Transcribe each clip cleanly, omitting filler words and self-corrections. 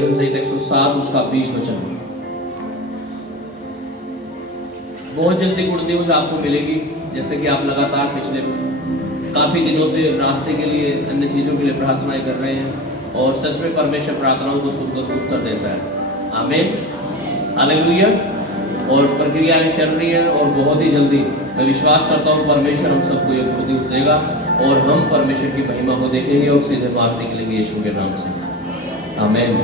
संहिता 107 उसका 20 वचन। बहुत जल्दी गुड न्यूज आपको मिलेगी, जैसे कि आप लगातार पिछले काफी दिनों से रास्ते के लिए, अन्य चीजों के लिए प्रार्थनाएं कर रहे हैं और सच में परमेश्वर प्रार्थनाओं को सुनकर उत्तर देता है। आमीन, हालेलुया। और प्रक्रियाएं चल रही हैं और बहुत ही जल्दी मैं विश्वास करता हूँ परमेश्वर हम सबको ये गुड न्यूज देगा और हम परमेश्वर की महिमा को देखेंगे और सीधे बाहर निकलेंगे यीशु के नाम से। आमीन।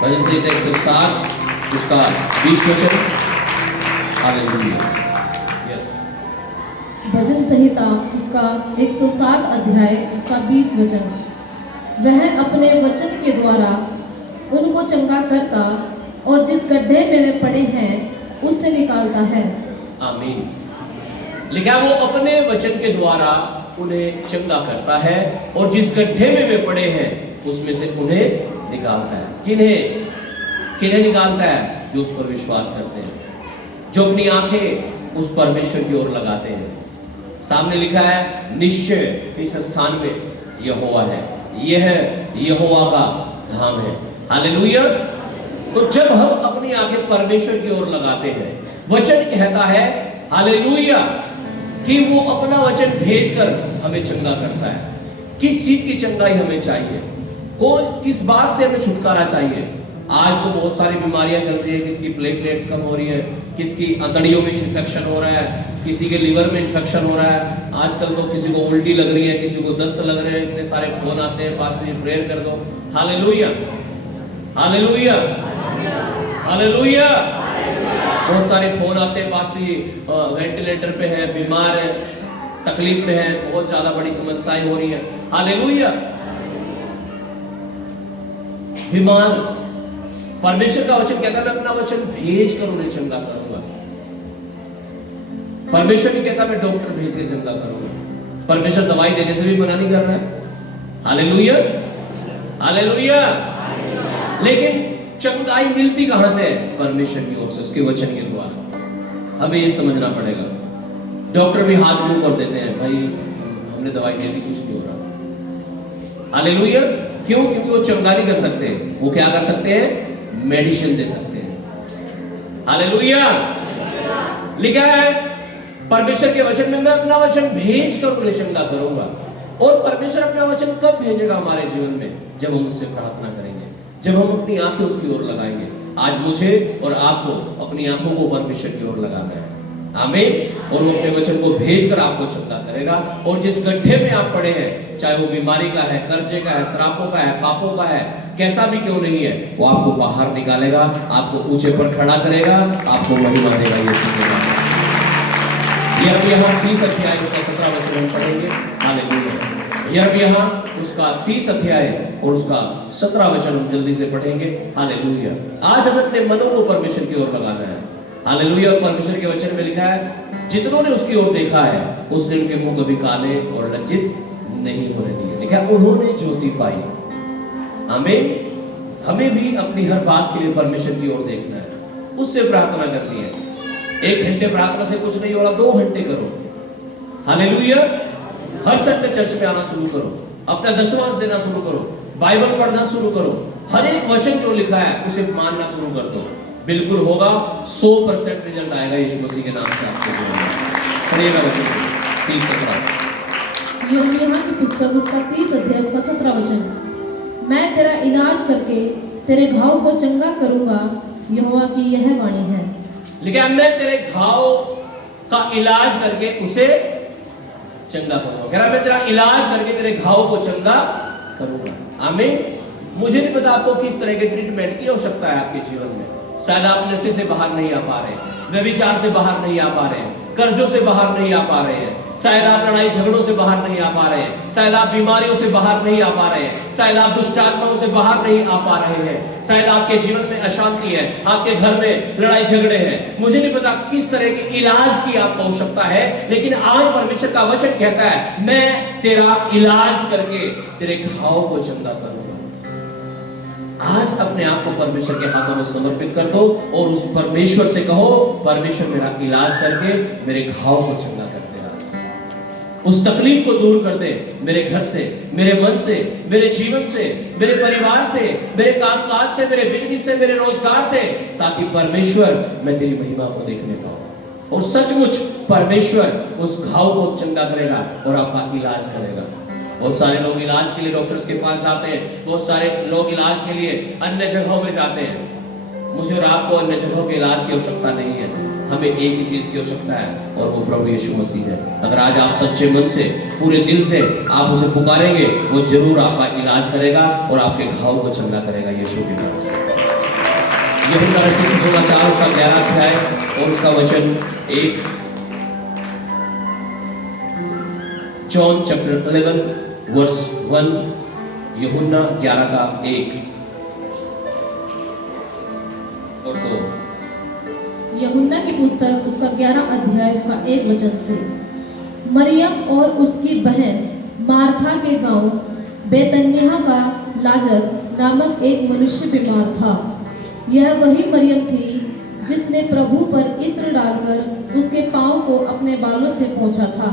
भजन संहिता 107 उसका 20 वचन। हालेलुया। यस। भजन संहिता उसका 107 अध्याय उसका 20 वचन। वह अपने वचन के द्वारा उनको चंगा करता और जिस गड्ढे में वे पड़े हैं उससे निकालता है। आमीन। लिखा वो अपने वचन के द्वारा उन्हें चंगा करता है और जिस गड्ढे में वे पड़े हैं उसमें से उन्हें निकालता है। किन्हें निकालता है? जो उस पर विश्वास करते हैं, जो अपनी आंखें उस परमेश्वर की ओर लगाते हैं। सामने लिखा है निश्चय इस स्थान में यहोवा है, यह यहोवा का धाम है। हालेलुया। तो जब हम अपनी आंखें परमेश्वर की ओर लगाते हैं, वचन कहता है हालेलुया कि वो अपना वचन भेजकर हमें चंगा करता है। किस चीज की चंगाई हमें चाहिए? किस बात से हमें छुटकारा चाहिए? आज तो बहुत सारी बीमारियां चल रही है, किसकी प्लेटलेट्स कम हो रही है, किसकी अंतड़ियों में इन्फेक्शन हो रहा है, किसी के लीवर में इन्फेक्शन हो रहा है। आजकल तो किसी को उल्टी लग रही है, किसी को दस्त लग रहे हैं। इतने सारे फोन आते हैं, पास्टर जी प्रेयर कर दो। Hallelujah, hallelujah, hallelujah. बहुत सारे फोन आते हैं, पास्टर जी वेंटिलेटर पे है, बीमार है, तकलीफ में है, बहुत ज्यादा बड़ी समस्याएं हो रही है। हालेलुया। बीमार, परमेश्वर का वचन कहता है मैं अपना वचन भेज कर उन्हें चंगा करूंगा। परमेश्वर नहीं कहता मैं डॉक्टर भेज के चंगा करूंगा। परमेश्वर दवाई देने से भी मना नहीं कर रहा है। Hallelujah, hallelujah. लेकिन चंगाई मिलती कहां से? परमेश्वर की ओर से, उसके वचन के द्वारा। हमें ये समझना पड़ेगा। डॉक्टर भी हाथ मुंह कर देते हैं, भाई हमने दवाई दे दी, कुछ नहीं हो रहा। हालेलुया। क्यों? क्योंकि वो चंगा नहीं कर सकते। वो क्या कर सकते हैं? मेडिसिन दे सकते हैं। हालेलुया। लिखा है परमेश्वर के वचन में मैं अपना वचन भेज कर उन्हें चंगा करूंगा। और परमेश्वर अपना वचन कब भेजेगा हमारे जीवन में? जब हम उससे प्रार्थना करेंगे, जब हम अपनी आंखें उसकी ओर लगाएंगे। आज मुझे और आपको अपनी आंखों को परमेश्वर की ओर लगाना है। आमीन। और वो अपने वचन को भेजकर आपको चंगा करेगा। और जिस गड्ढे में आप पड़े हैं, चाहे वो बीमारी का है, कर्जे का है, श्रापों का है, पापों का है, कैसा भी क्यों नहीं है, वो आपको बाहर निकालेगा, आपको ऊंचे पर खड़ा करेगा, आपको महिमा देगा। ये अब यहाँ 30 अध्याय उसका 17 वचन हम पढ़ेंगे। हालेलुया। यह यहाँ उसका 30 अध्याय और उसका 17 वचन हम जल्दी से पढ़ेंगे। हालेलुया। आज हमें अपने मनों को परमेश्वर की ओर लगाना है। हालेलुया। और परमेश्वर के वचन में लिखा है जितनों ने उसकी ओर देखा है उसने उनके मुंह कभी काले और लज्जित नहीं होने दिए। लिखा उन्होंने ज्योति पाई। हमें भी अपनी हर बात के लिए परमेश्वर की ओर देखना है, उससे प्रार्थना करनी है। 1 घंटे प्रार्थना से कुछ नहीं होगा, 2 घंटे करो। हालेलुया। हर संडे चर्च में आना शुरू करो, अपना दशमांश देना शुरू करो, बाइबल पढ़ना शुरू करो। हर एक वचन जो लिखा है उसे मानना शुरू कर दो। बिल्कुल होगा, 100% रिजल्ट आएगा यीशु मसीह के नाम से आपके जीवन में। पढ़िएगा वचन 30-17 यिर्मयाह की पुस्तक उसका 30 अध्याय उसका 17 वचन। मैं तेरा इलाज करके तेरे घाव को चंगा करूंगा, यहोवा की यह वाणी है। लिखा मैं तेरे घाव का इलाज करके उसे चंगा करूंगा। कह रहा मैं तेरा इलाज करके तेरे घाव को चंगा करूंगा। आमीन। मुझे नहीं पता आपको किस तरह के ट्रीटमेंट की आवश्यकता है आपके जीवन में। शायद आप नशे से बाहर नहीं आ पा रहे, व्यभिचार से बाहर नहीं आ पा रहे, कर्जों से बाहर नहीं आ पा रहे हैं। शायद आप लड़ाई झगड़ों से बाहर नहीं आ पा रहे हैं, शायद आप बीमारियों से बाहर नहीं आ पा रहे हैं, शायद आप दुष्ट आत्माओं से बाहर नहीं आ पा रहे हैं, शायद आपके जीवन में अशांति है, आपके घर में लड़ाई झगड़े हैं। मुझे नहीं पता किस तरह के इलाज की आपको आवश्यकता है, लेकिन आज परमेश्वर का वचन कहता है मैं तेरा इलाज करके तेरे घाव को चंगा करूंगा। आज अपने आप को परमेश्वर के हाथों में समर्पित कर दो और उस परमेश्वर से कहो परमेश्वर मेरा इलाज करके मेरे घाव को चंगा कर दे। उस तकलीफ को दूर कर दे मेरे घर से, मेरे मन से, मेरे जीवन से, मेरे परिवार से, मेरे कामकाज से, मेरे बिजनेस से, मेरे रोजगार से, ताकि परमेश्वर मैं तेरी महिमा को देखने पाऊं। और सचमुच परमेश्वर उस घाव को चंगा करेगा और आपका इलाज करेगा। बहुत सारे लोग इलाज के लिए डॉक्टर्स के पास जाते हैं, बहुत सारे लोग इलाज के लिए अन्य जगहों में जाते हैं। मुझे और आपको अन्य जगहों के इलाज की आवश्यकता नहीं है, हमें एक ही चीज की आवश्यकता है और वो प्रभु यीशु मसीह है। अगर आज आप सच्चे मन से, पूरे दिल से आप उसे पुकारेंगे, वो जरूर आपका इलाज करेगा और आपके घाव को चंगा करेगा यीशु के नाम से। यूहन्ना रचित सुसमाचार उसका 11 अध्याय और उसका वचन 1, जॉन चैप्टर 11 वर्स 1, यूहन्ना 11 का 1 और 2। यूहन्ना की पुस्तक उसका 11 अध्याय उसका 1 वचन से, मरियम और उसकी बहन मार्था के गांव बेतनिय्याह का लाजर नामक एक मनुष्य बीमार था। यह वही मरियम थी जिसने प्रभु पर इत्र डालकर उसके पांव को अपने बालों से पोंछा था।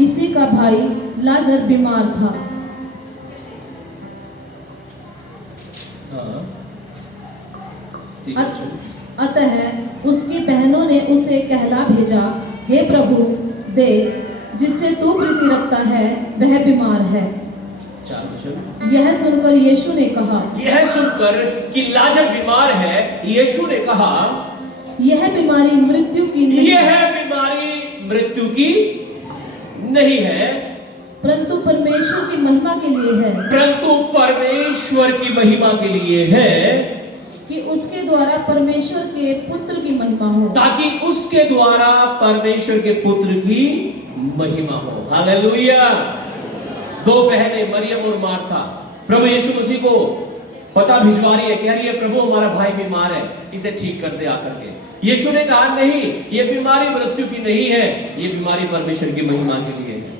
इसी का भाई लाजर बीमार था। अतः उसकी बहनों ने उसे कहला भेजा, हे प्रभु, देख, जिससे तू प्रीति रखता है वह बीमार है। यह सुनकर यीशु ने कहा, यह सुनकर कि लाजर बीमार है, यीशु ने कहा, यह बीमारी मृत्यु की नहीं, यह बीमारी मृत्यु की नहीं है, परंतु परमेश्वर की महिमा के लिए है। परंतु परमेश्वर की महिमा के लिए है, कि उसके द्वारा परमेश्वर के पुत्र की महिमा हो, ताकि उसके द्वारा परमेश्वर के पुत्र की महिमा हो। हालेलुया। दो बहनें मरियम और मार्था प्रभु यीशु मसीह को पता भिजवा रही है, कह रही है, प्रभु हमारा भाई बीमार है, इसे ठीक कर दे आकर के। यीशु ने कहा, नहीं, ये बीमारी मृत्यु की नहीं है, ये बीमारी परमेश्वर की महिमा के लिए है।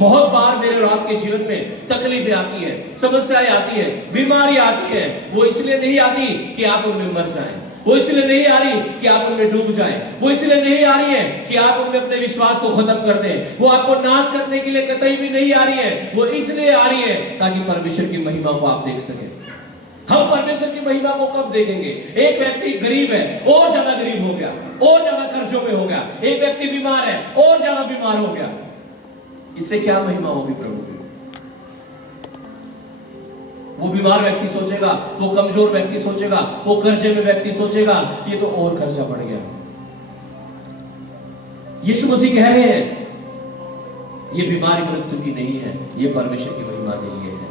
बहुत बार मेरे और आपके जीवन में तकलीफें आती है, समस्याएं आती है, बीमारी आती है। वो इसलिए नहीं आती कि आप उनमें मर जाएं, वो इसलिए नहीं आ रही कि आप उनमें डूब जाएं, वो इसलिए नहीं आ रही है कि आप उनमें अपने विश्वास को खत्म कर दें, वो आपको नाश करने के लिए कतई भी नहीं आ रही है। वो इसलिए आ रही है ताकि परमेश्वर की महिमा को आप देख सकें। हम परमेश्वर की महिमा को कब देखेंगे? एक व्यक्ति गरीब है, और ज्यादा गरीब हो गया, और ज्यादा कर्जों में हो गया। एक व्यक्ति बीमार है, और ज्यादा बीमार हो गया। इससे क्या महिमा होगी प्रभु की? वो बीमार व्यक्ति सोचेगा, वो कमजोर व्यक्ति सोचेगा, वो कर्जे में व्यक्ति सोचेगा, ये तो और कर्जा बढ़ गया। यीशु मसीह कह रहे हैं, ये बीमारी मृत्यु की नहीं है, ये परमेश्वर की महिमा के लिए है।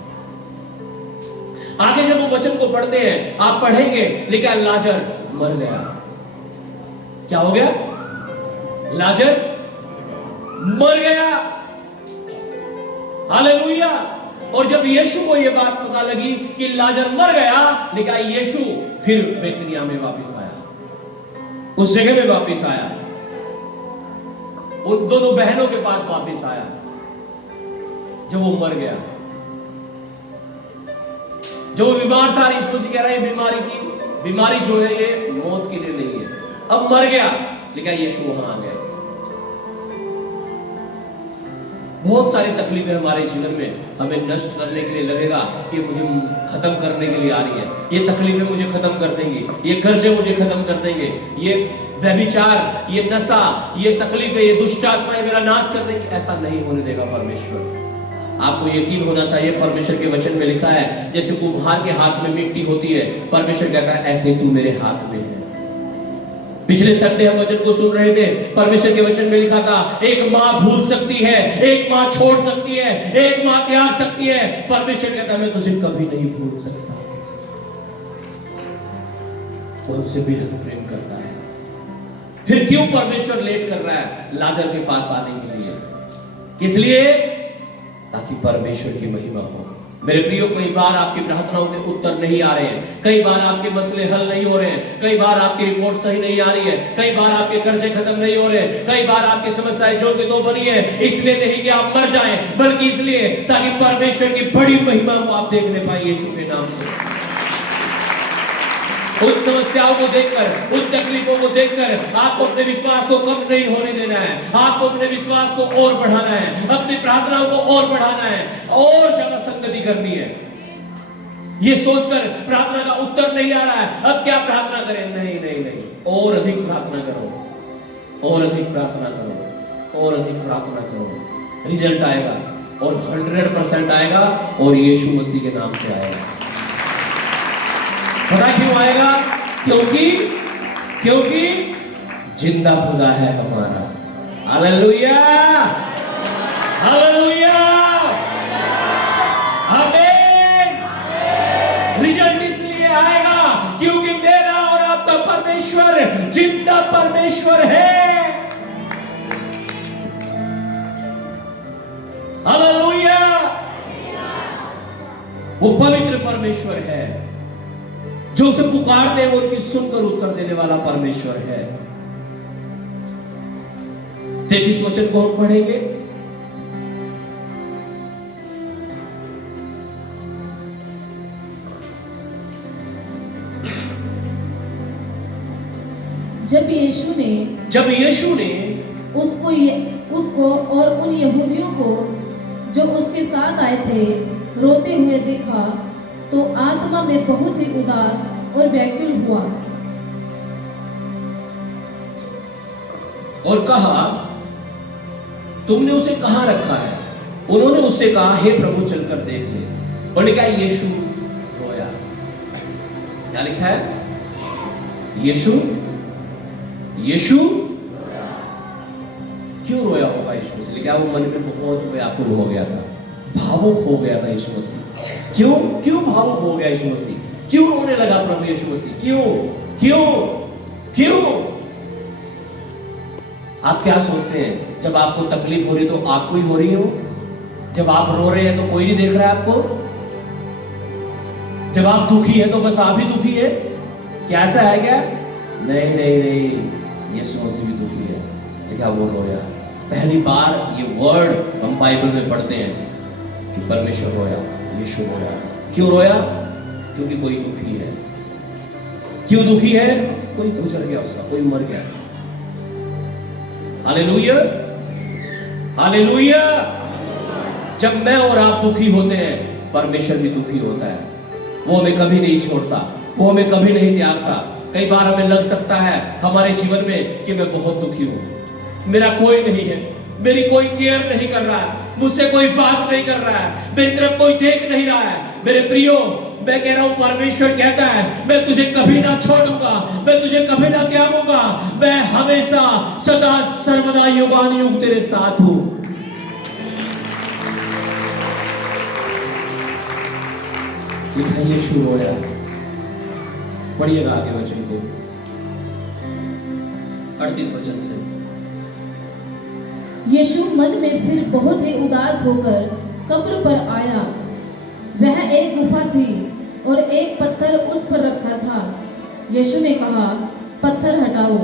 आगे जब वो वचन को पढ़ते हैं, आप पढ़ेंगे, लिखा लाजर मर गया। क्या हो गया? लाजर मर गया। हालेलुया। और जब यीशु को यह बात पता लगी कि लाजर मर गया, लिखा यीशु फिर बेतनिय्याह में वापस आया, उस जगह में वापस आया, उन दोनों बहनों के पास वापस आया जब वो मर गया। जो वो बीमार था, यीशु मसीह कह रहा है बीमारी जो है ये मौत के लिए नहीं है, अब मर गया। लेकिन यीशु वहां आ गए। बहुत सारी तकलीफें हमारे जीवन में हमें नष्ट करने के लिए लगेगा कि मुझे खत्म करने के लिए आ रही है, ये तकलीफें मुझे खत्म कर देंगी, ये कर्जे मुझे खत्म कर देंगे, ये व्यभिचार, ये नशा, ये तकलीफें, ये दुष्ट आत्माएं मेरा नाश कर देंगी। ऐसा नहीं होने देगा परमेश्वर। आपको यकीन होना चाहिए, परमेश्वर के वचन में लिखा है, जैसे कुम्हार के हाथ में मिट्टी होती है, परमेश्वर कहता है ऐसे तू मेरे हाथ में है। पिछले संडे हम वचन को सुन रहे थे, परमेश्वर के वचन में लिखा था, एक मां भूल सकती है, एक मां छोड़ सकती है, एक मां त्याग सकती है, परमेश्वर कहता है मैं तुझे कभी नहीं भूल सकता। वो हमसे बेहद प्रेम करता है। फिर क्यों परमेश्वर लेट कर रहा है लाजर के पास आने के लिए? किस लिए? ताकि परमेश्वर की महिमा हो। मेरे प्रियो, कई बार आपकी प्रार्थनाओं के उत्तर नहीं आ रहे हैं, कई बार आपके मसले हल नहीं हो रहे हैं, कई बार आपकी रिपोर्ट सही नहीं आ रही है, कई बार आपके कर्जे खत्म नहीं हो रहे, कई बार आपकी समस्याएं जो के तो बनी है। इसलिए नहीं कि आप मर जाएं, बल्कि इसलिए ताकि परमेश्वर की बड़ी महिमा को आप देखने पाए यीशु के नाम से। उन समस्याओं को देखकर, उन तकलीफों को देखकर आपको अपने विश्वास को कम नहीं होने देना है। आपको अपने विश्वास को और बढ़ाना है, अपनी प्रार्थनाओं को और बढ़ाना है, और ज्यादा संगति करनी है। ये सोचकर प्रार्थना का उत्तर नहीं आ रहा है, अब क्या प्रार्थना करें? नहीं नहीं नहीं, और अधिक प्रार्थना करो, और अधिक प्रार्थना करो, और अधिक प्रार्थना करो। रिजल्ट आएगा, और 100% आएगा, और यीशु मसीह के नाम से आएगा। पता क्यों आएगा? क्योंकि जिंदा खुदा है हमारा। हालेलुया, हालेलुया, आमीन। रिजल्ट इसलिए आएगा क्योंकि मेरा और आपका परमेश्वर जिंदा परमेश्वर है। हालेलुया, वो पवित्र परमेश्वर है, जो उसे पुकारते हैं वो उनकी सुनकर उत्तर देने वाला परमेश्वर है। 33 वचन को हम पढ़ेंगे। जब यीशु ने उसको और उन यहूदियों को जो उसके साथ आए थे रोते हुए देखा, तो आत्मा में बहुत ही उदास और व्याकुल हुआ और कहा, तुमने उसे कहां रखा है? उन्होंने उससे कहा, हे प्रभु चलकर देख ले। उन्होंने कहा, यीशु रोया। क्या लिखा है? यीशु क्यों रोया होगा यीशु मसीह? क्या वो मन में बहुत व्याकुल हो गया था, भावुक हो गया था यीशु मसीह? क्यों भावुक हो गया यीशु मसीह? क्यों रोने लगा प्रभु यीशु मसीह? क्यों? आप क्या सोचते हैं? जब आपको तकलीफ हो रही तो आपको ही हो रही है वो? जब आप रो रहे हैं तो कोई नहीं देख रहा है आपको? जब आप दुखी है तो बस आप ही दुखी है? क्या ऐसा है क्या? नहीं, यीशु मसीह भी दुखी है। क्या वो रोया? पहली बार ये वर्ड हम बाइबल में पढ़ते हैं कि परमेश्वर रोया, यीशु रोया। क्यों रोया? क्योंकि कोई दुखी है। क्यों दुखी है? कोई गुजर गया उसका, कोई मर गया। Hallelujah, hallelujah. जब मैं और आप दुखी होते हैं, परमेश्वर भी दुखी होता है। वो हमें कभी नहीं छोड़ता, वो हमें कभी नहीं त्यागता। कई बार हमें लग सकता है हमारे जीवन में कि मैं बहुत दुखी हूं, मेरा कोई नहीं है, मेरी कोई केयर नहीं कर रहा है, मुझसे कोई बात नहीं कर रहा है, मेरी तरफ कोई देख नहीं रहा है। मेरे प्रियो, मैं कह रहा हूं, परमेश्वर कहता है, मैं तुझे कभी ना छोड़ूंगा, मैं तुझे कभी ना त्यागूंगा, मैं हमेशा सदा सर्वदा युगान युग तेरे साथ हूं। यीशु रोया। पढ़िएगा आगे वचन को, 38 वचन से। यीशु मन में फिर बहुत ही उदास होकर कब्र पर आया। वह एक गुफा थी और एक पत्थर उस पर रखा था। यीशु ने कहा, पत्थर हटाओ।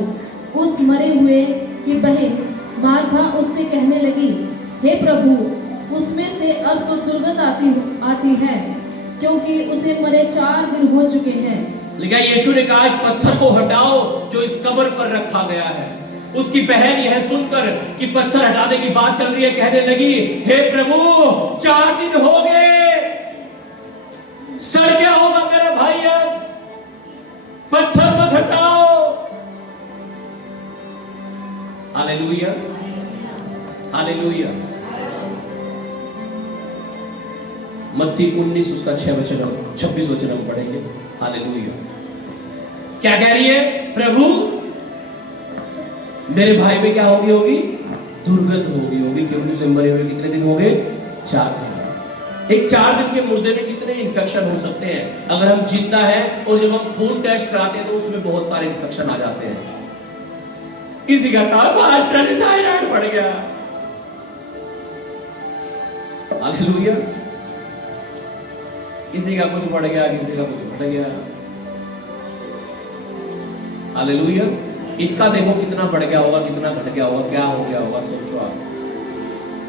उस मरे हुए की बहन मार्था उससे कहने लगी, हे प्रभु, उसमें से अब तो दुर्गंध आती है, क्योंकि उसे मरे 4 दिन हो चुके हैं। लेकिन यीशु ने कहा, इस पत्थर को हटाओ जो इस कब्र पर रखा गया है। उसकी बहन यह सुनकर कि पत्थर हटाने की बात चल रही है, कहने लगी, हे प्रभु, 4 दिन हो गए, सड़ गया होगा मेरा भाई, अब पत्थर मत हटाओ। Hallelujah, hallelujah. मत्ती 19 उसका 26 वचन हम पढ़ेंगे। हालेलुया। क्या कह रही है? प्रभु, मेरे भाई में क्या होगी? दुर्गंध होगी, क्योंकि उसे मरे हुए कितने दिन हो गए? 4 दिन। एक 4 दिन के मुर्दे में कितने इन्फेक्शन हो सकते हैं? अगर हम जिंदा है और जब हम खून टेस्ट कराते हैं तो उसमें बहुत सारे इन्फेक्शन आ जाते हैं। किसी का थायराइड बढ़ गया। हालेलुया। किसी का कुछ बढ़ गया, किसी का कुछ घट गया। हालेलुया। इसका देखो कितना बढ़ गया होगा, कितना घट गया होगा, क्या हो गया होगा, सोचो आप।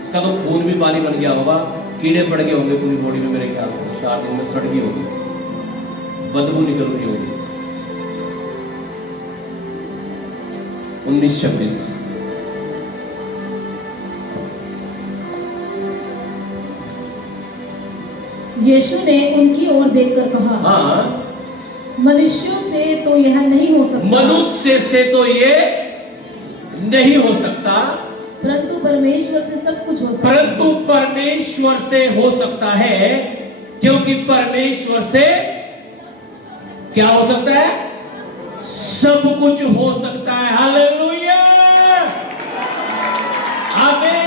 इसका तो खून भी पानी बन गया होगा, कीड़े पड़ गए होंगे पूरी बॉडी में, मेरे ख्याल से 4 दिन में सड़ गई होगी, बदबू निकल रही होगी। 19:26। यीशु ने उनकी ओर देखकर कहा, हाँ, मनुष्यों से तो यह नहीं हो सकता, मनुष्य से तो ये नहीं हो सकता, परंतु परमेश्वर से सब कुछ हो सकता है। परंतु परमेश्वर से हो सकता है, क्योंकि परमेश्वर से क्या हो सकता है? सब कुछ हो सकता है। हालेलुया, आमीन।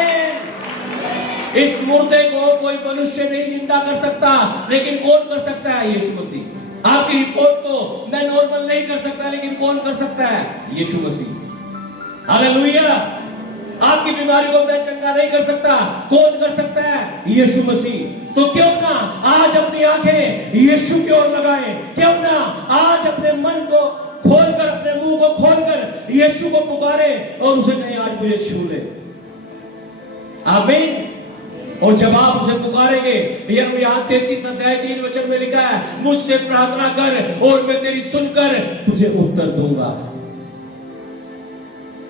इस मुर्दे को कोई मनुष्य नहीं जिंदा कर सकता, लेकिन कौन कर सकता है? यीशु मसीह। आपकी रिपोर्ट को मैं नॉर्मल नहीं कर सकता, लेकिन कौन कर सकता है? यीशु मसीह। हालेलुया। आपकी बीमारी को मैं चंगा नहीं कर सकता, कौन कर सकता है? यीशु मसीह। तो क्यों ना आज अपनी आंखें यीशु की ओर लगाएं, क्यों ना आज अपने मन को खोलकर, अपने मुंह को खोलकर यीशु को पुकारे और उसे कहें आज मुझे छू ले। आमीन। और जब आप उसे पुकारेंगे, यिर्मयाह 33:3 में लिखा है, मुझसे प्रार्थना कर और मैं तेरी सुनकर तुझे उत्तर दूंगा।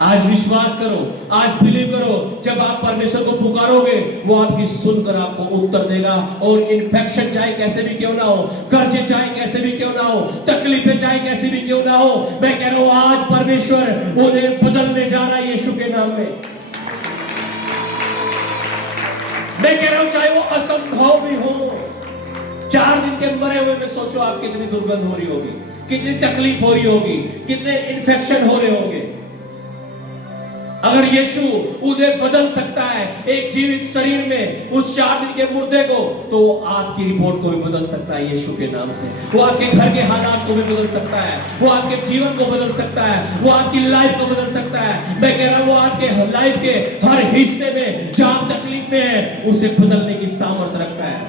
आज विश्वास करो, आज बिलीव करो, जब आप परमेश्वर को पुकारोगे, वो आपकी सुनकर आपको उत्तर देगा। और इन्फेक्शन चाहे कैसे भी क्यों ना हो, कर्जे चाहे कैसे भी क्यों ना हो, तकलीफें चाहे कैसे भी क्यों ना हो, मैं कह रहा हूं आज परमेश्वर उन्हें बदलने जा रहा है यीशु के नाम में। मैं कह रहा हूं चाहे वो असंभव भी हो। 4 दिन के मरे हुए में सोचो आप कितनी दुर्गंध हो रही होगी, कितनी तकलीफ हो रही होगी, कितने इन्फेक्शन हो रहे होंगे। अगर यीशु उन्हें बदल सकता है एक जीवित शरीर में, उस 4 दिन के मुर्दे को, तो आपकी रिपोर्ट को भी बदल सकता है यीशु के नाम से। वो आपके घर के हालात को भी बदल सकता है, वो आपके जीवन को बदल सकता है, वो आपकी लाइफ को बदल सकता है। मैं कह रहा हूं वो आपके लाइफ के हर हिस्से में जहां तकलीफ में है, उसे बदलने की सामर्थ्य रखता है।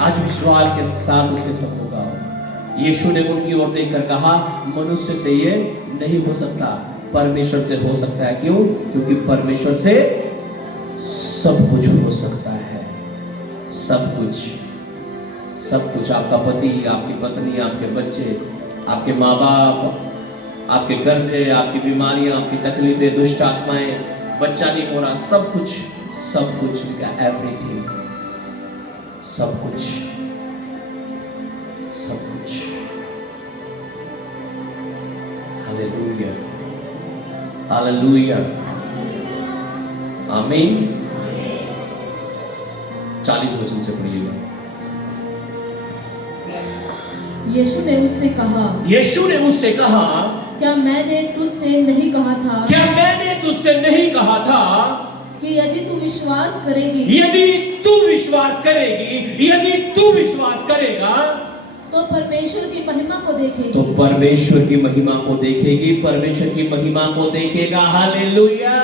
आज विश्वास के साथ उसके सब होगा। यीशु ने उनकी ओर देखकर कहा, मनुष्य से ये नहीं हो सकता, परमेश्वर से हो सकता है। क्यों? क्योंकि परमेश्वर से सब कुछ हो सकता है। सब कुछ, सब कुछ। आपका पति, आपकी पत्नी, आपके बच्चे, आपके माँ बाप, आपके कर्जे, आपकी बीमारियां, आपकी तकलीफें, दुष्ट आत्माएं, बच्चा नहीं हो रहा, सब कुछ, सब कुछ, एवरीथिंग, सब कुछ, सब कुछ। हालेलुया, हालेलुया, आमीन। 40 वचन से पढ़िएगा। यीशु ने उससे कहा, यीशु ने उससे कहा, क्या मैंने तुझसे नहीं कहा था, क्या मैंने तुझसे नहीं कहा था कि यदि तू विश्वास करेगी, यदि तू विश्वास करेगी, यदि तू विश्वास करेगा, तो परमेश्वर की महिमा को देखेगी। तो परमेश्वर की महिमा को देखेगी, परमेश्वर की महिमा को देखेगा। हालेलुया।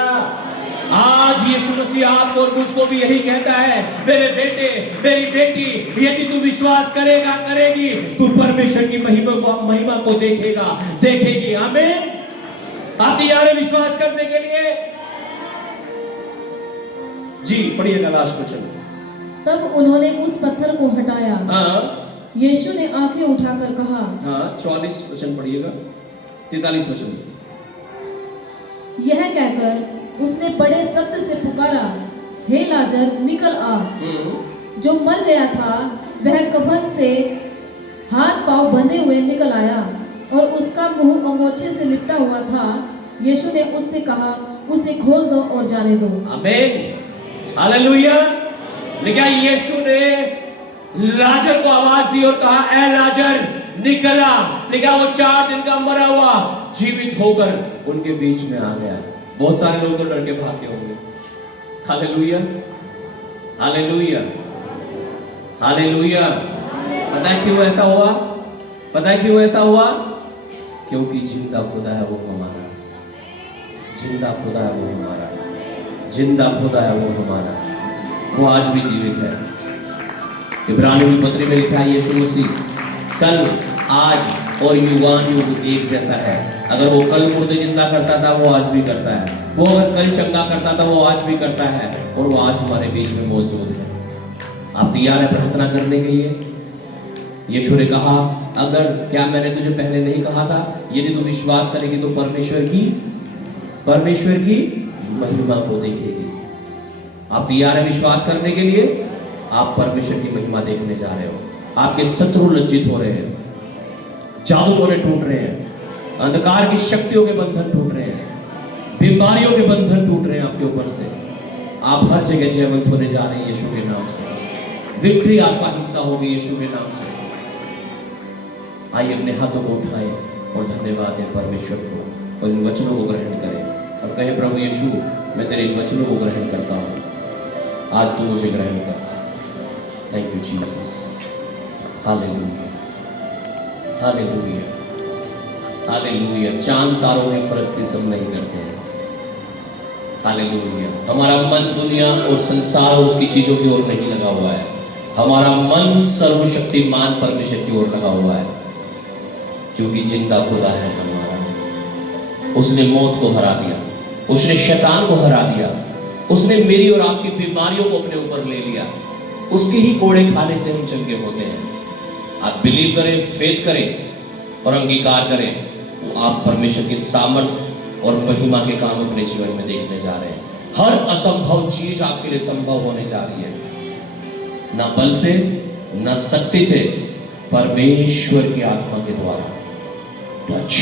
आज यीशु मसीह आपको और मुझको भी यही कहता है, मेरे बेटे, मेरी बेटी, यदि तू विश्वास करेगा, करेगी, तू परमेश्वर की महिमा को देखेगा, देखेगी। आमीन। आप तैयार है विश्वास करने के लिए? जी पढ़िएगा लास्ट वचन। तब उन्होंने उस पत्थर को हटाया। हाँ, यीशु ने आंखें उठाकर कहा, हाँ 44 वचन पढ़िएगा, 43 वचन। यह कहकर उसने बड़े शब्द से पुकारा, हे लाजर निकल आ। जो मर गया था वह कफन से हाथ पांव बंधे हुए निकल आया और उसका मुंह अंगोछे से लिपटा हुआ था। यीशु ने उससे कहा, उसे खोल दो और जाने दो। आमीन, हालेलुया। लेकिन यीशु ने लाजर को आवाज दी और कहा, ए लाजर निकला। लेकिन वो 4 दिन का मरा हुआ जीवित होकर उनके बीच में आ गया। बहुत सारे लोग तो डर के भागे होंगे। Hallelujah, hallelujah, hallelujah. पता है क्यों ऐसा हुआ? पता है क्यों ऐसा हुआ? क्योंकि जिंदा खुदा है वो हमारा, जिंदा खुदा है वो हमारा, जिंदा खुदा है वो हमारा, वो आज भी जीवित है। इब्रानियों की पत्री में लिखा है, यीशु मसीह कल, आज और युगानुयुग एक जैसा है। अगर वो कल मुर्दे जिंदा करता था, वो आज भी करता है। वो अगर कल चंगा करता था, वो आज भी करता है, और वो आज हमारे बीच में मौजूद है। आप तैयार है प्रार्थना करने के लिए? यीशु ने कहा, अगर क्या मैंने तुझे पहले नहीं कहा था, यदि तू विश्वास करेगी तो परमेश्वर की महिमा को देखेगी। आप तैयार हैं विश्वास करने के लिए? आप परमेश्वर की महिमा देखने जा रहे हो। आपके शत्रु लज्जित हो रहे हैं, जादू टोने टूट रहे हैं, अंधकार की शक्तियों के बंधन टूट रहे हैं, बीमारियों के बंधन टूट रहे हैं आपके ऊपर से। आप हर जगह जयवंत होने जा रहे हैं यीशु के नाम से। विक्ट्री आपका हिस्सा होगी यीशु के नाम से। आइए अपने हाथों को उठाएं और धन्यवाद दें परमेश्वर को और इन वचनों को ग्रहण करें और कहें, प्रभु यीशु, मैं तेरे इन वचनों को ग्रहण करता हूँ, आज तू मुझे ग्रहण कर। Thank you Jesus. Hallelujah, hallelujah, hallelujah. चांद तारों में फरिश्ते सब नहीं करते हैं। हालेलुया। हमारा मन दुनिया और संसार और उसकी चीजों की ओर नहीं लगा हुआ है। हमारा मन सर्वशक्तिमान परमेश्वर की ओर लगा हुआ है, क्योंकि जिंदा खुदा है हमारा। उसने मौत को हरा दिया, उसने शैतान को हरा दिया, उसने मेरी और आपकी बीमारियों को अपने ऊपर ले लिया। उसके ही कोड़े खाने से हम चंगे होते हैं। आप बिलीव करें, फेथ करें और अंगीकार करें, तो आप परमेश्वर की सामर्थ और महिमा के काम अपने जीवन में देखने जा रहे हैं। हर असंभव चीज आपके लिए संभव होने जा रही है, ना बल से, ना शक्ति से, परमेश्वर की आत्मा के द्वारा। टच